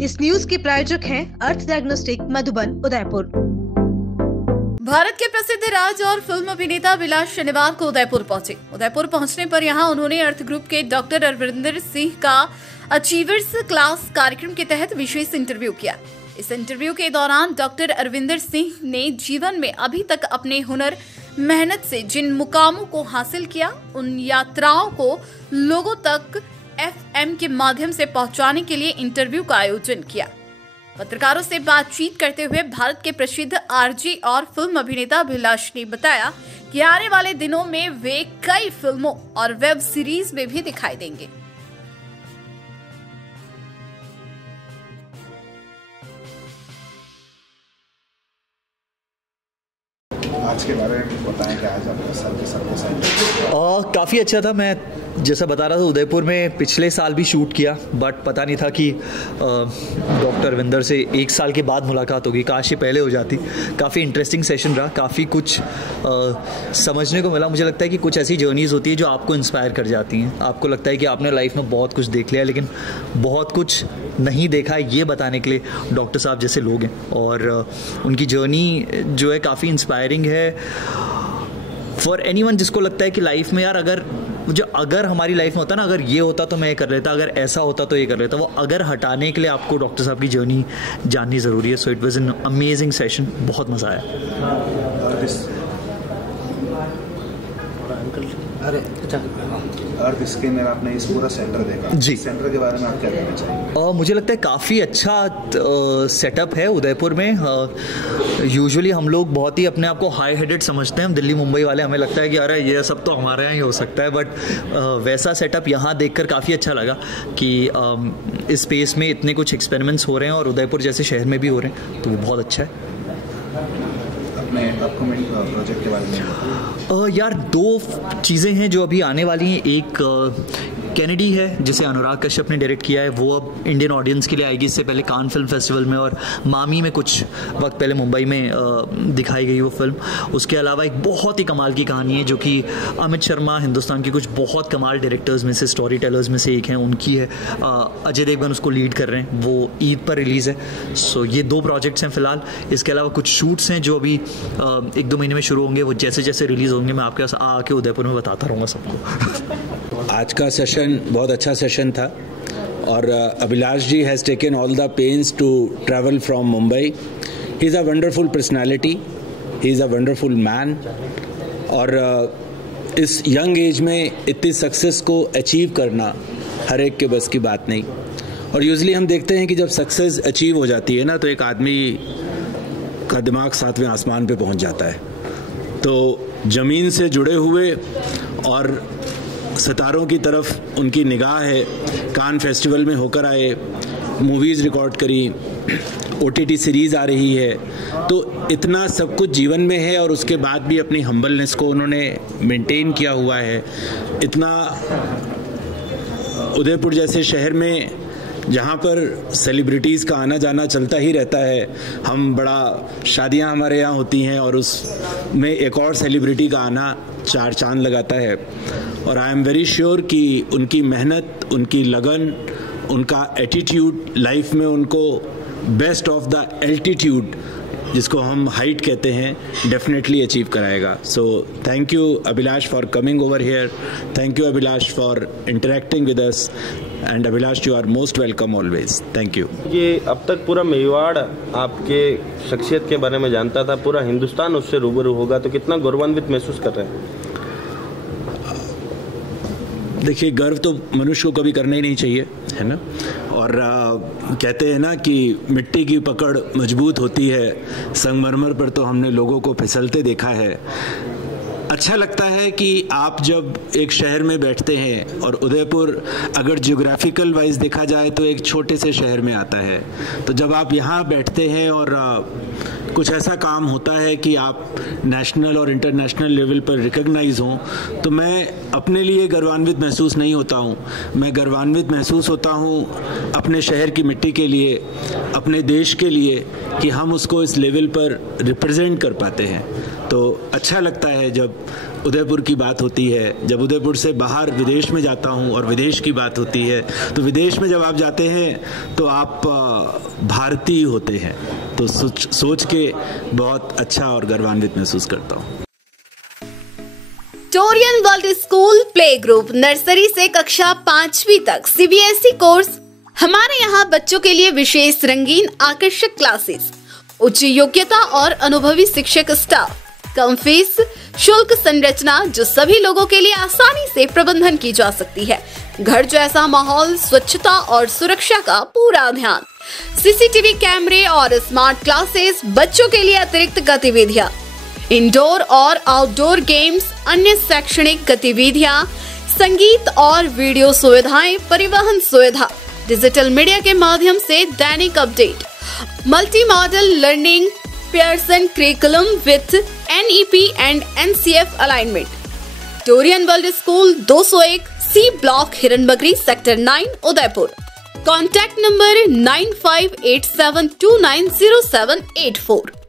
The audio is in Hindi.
इस न्यूज के प्रायोजक हैं अर्थ डायग्नोस्टिक मधुबन उदयपुर। भारत के प्रसिद्ध राज और फिल्म अभिनेता अभिलाष शनिवार को उदयपुर पहुंचे। उदयपुर पहुंचने पर यहां उन्होंने अर्थ ग्रुप के डॉक्टर अरविंदर सिंह का अचीवर्स क्लास कार्यक्रम के तहत विशेष इंटरव्यू किया। इस इंटरव्यू के दौरान डॉक्टर अरविंदर सिंह ने जीवन में अभी तक अपने हुनर मेहनत से जिन मुकामों को हासिल किया, उन यात्राओं को लोगों तक FM के माध्यम से पहुंचाने के लिए इंटरव्यू का आयोजन किया। पत्रकारों से बातचीत करते हुए भारत के प्रसिद्ध आरजे और फिल्म अभिनेता अभिलाष ने बताया कि आने वाले दिनों में वे कई फिल्मों और वेब सीरीज में भी दिखाई देंगे। आज के बारे में बताएं कि आज आपके साल के साथ काफ़ी अच्छा था। मैं जैसा बता रहा था, उदयपुर में पिछले साल भी शूट किया, बट पता नहीं था कि डॉक्टर अरविंदर से 1 साल के बाद मुलाकात होगी। काश ये पहले हो जाती। काफ़ी इंटरेस्टिंग सेशन रहा, काफ़ी कुछ समझने को मिला। मुझे लगता है कि कुछ ऐसी जर्नीज़ होती है जो आपको इंस्पायर कर जाती हैं। आपको लगता है कि आपने लाइफ में बहुत कुछ देख लिया, लेकिन बहुत कुछ नहीं देखा है, ये बताने के लिए डॉक्टर साहब जैसे लोग हैं। और उनकी जर्नी जो है काफ़ी इंस्पायरिंग है फॉर एनीवन जिसको लगता है कि लाइफ में यार अगर हमारी लाइफ में होता ना, अगर ये होता तो मैं ये कर लेता, अगर ऐसा होता तो ये कर लेता, वो अगर हटाने के लिए आपको डॉक्टर साहब की जर्नी जाननी ज़रूरी है। So it was an amazing session, बहुत मज़ा आया। अर्थ इसके में आपने इस पूरा सेंटर देखा जी। सेंटर के बारे में आप क्या कहना चाहिए? मुझे लगता है काफ़ी अच्छा सेटअप है उदयपुर में। यूजुअली हम लोग बहुत ही अपने आप को हाई हेडेड समझते हैं, हम दिल्ली मुंबई वाले। हमें लगता है कि अरे ये सब तो हमारे यहाँ ही हो सकता है, बट वैसा सेटअप यहाँ देखकर काफ़ी अच्छा लगा कि इस स्पेस में इतने कुछ एक्सपेरिमेंट्स हो रहे हैं और उदयपुर जैसे शहर में भी हो रहे हैं, तो वो बहुत अच्छा है। अपकमिंग प्रोजेक्ट के बारे में यार 2 चीज़ें हैं जो अभी आने वाली हैं। एक कैनेडी है जिसे अनुराग कश्यप ने डायरेक्ट किया है, वो अब इंडियन ऑडियंस के लिए आएगी। इससे पहले कान फिल्म फेस्टिवल में और मामी में कुछ वक्त पहले मुंबई में दिखाई गई वो फिल्म। उसके अलावा एक बहुत ही कमाल की कहानी है जो कि अमित शर्मा, हिंदुस्तान के कुछ बहुत कमाल डायरेक्टर्स में से, स्टोरी टेलर्स में से एक हैं, उनकी है। अजय देवगन उसको लीड कर रहे हैं, वो ईद पर रिलीज़ है। सो ये 2 प्रोजेक्ट्स हैं फ़िलहाल। इसके अलावा कुछ शूट्स हैं जो अभी 1-2 महीने में शुरू होंगे। वो जैसे जैसे रिलीज़ होंगे मैं आपके पास आके उदयपुर में बताता रहूँगा सबको। आज का सेशन बहुत अच्छा सेशन था और Abhilash ji has taken all the pains to travel from Mumbai. He is a wonderful personality, he is a wonderful man. और इस यंग एज में इतनी सक्सेस को अचीव करना हर एक के बस की बात नहीं। और यूजुअली हम देखते हैं कि जब सक्सेस अचीव हो जाती है ना, तो एक आदमी का दिमाग 7वें आसमान पे पहुंच जाता है। तो ज़मीन से जुड़े हुए और सितारों की तरफ उनकी निगाह है। कान फेस्टिवल में होकर आए, मूवीज़ रिकॉर्ड करी, OTT सीरीज़ आ रही है, तो इतना सब कुछ जीवन में है और उसके बाद भी अपनी हम्बलनेस को उन्होंने मेंटेन किया हुआ है। इतना उदयपुर जैसे शहर में जहाँ पर सेलिब्रिटीज़ का आना जाना चलता ही रहता है, हम बड़ा शादियाँ हमारे यहाँ होती हैं और उसमें एक और सेलिब्रिटी का आना 4 चांद लगाता है। और आई एम वेरी श्योर कि उनकी मेहनत, उनकी लगन, उनका एटीट्यूड लाइफ में उनको बेस्ट ऑफ द एल्टीट्यूड, जिसको हम हाइट कहते हैं, डेफिनेटली अचीव कराएगा। So thank you Abhilash for coming over here, thank you Abhilash for interacting with us, and Abhilash you are most welcome always. Thank you. ये अब तक पूरा मेवाड़ आपके शख्सियत के बारे में जानता था, पूरा हिंदुस्तान उससे रूबरू होगा, तो कितना गौरवान्वित महसूस कर रहे हैं? देखिए, गर्व तो मनुष्य को कभी करना ही नहीं चाहिए, है ना। और कहते हैं ना कि मिट्टी की पकड़ मजबूत होती है, संगमरमर पर तो हमने लोगों को फिसलते देखा है। अच्छा लगता है कि आप जब एक शहर में बैठते हैं, और उदयपुर अगर जियोग्राफिकल वाइज देखा जाए तो एक छोटे से शहर में आता है, तो जब आप यहाँ बैठते हैं और कुछ ऐसा काम होता है कि आप नेशनल और इंटरनेशनल लेवल पर रिकॉग्नाइज हों, तो मैं अपने लिए गर्वान्वित महसूस नहीं होता हूँ। मैं गर्वान्वित महसूस होता हूँ अपने शहर की मिट्टी के लिए, अपने देश के लिए, कि हम उसको इस लेवल पर रिप्रेजेंट कर पाते हैं। तो अच्छा लगता है जब उदयपुर की बात होती है, जब उदयपुर से बाहर विदेश में जाता हूँ और विदेश की बात होती है, तो विदेश में जब आप जाते हैं तो आप भारतीय होते हैं। तो सोच के बहुत अच्छा और गर्वान्वित महसूस करता हूँ। Torian world school play group nursery से कक्षा 5वीं तक CBSE कोर्स। हमारे यहाँ बच्चों के लिए विशेष रंगीन आकर्षक क्लासेस, उच्च योग्यता और अनुभवी शिक्षक स्टाफ, कम फीस, शुल्क संरचना जो सभी लोगों के लिए आसानी से प्रबंधन की जा सकती है, घर जैसा माहौल, स्वच्छता और सुरक्षा का पूरा ध्यान, CCTV कैमरे और स्मार्ट क्लासेस, बच्चों के लिए अतिरिक्त गतिविधियां, इंडोर और आउटडोर गेम्स, अन्य शैक्षणिक गतिविधियां, संगीत और वीडियो सुविधाएं, परिवहन सुविधा, डिजिटल मीडिया के माध्यम से दैनिक update, multi modal learning, Pearson curriculum with NEP and NCF alignment. Torian world school 201 C block Hiranmagri sector 9 Udaipur. Contact number 9587290784।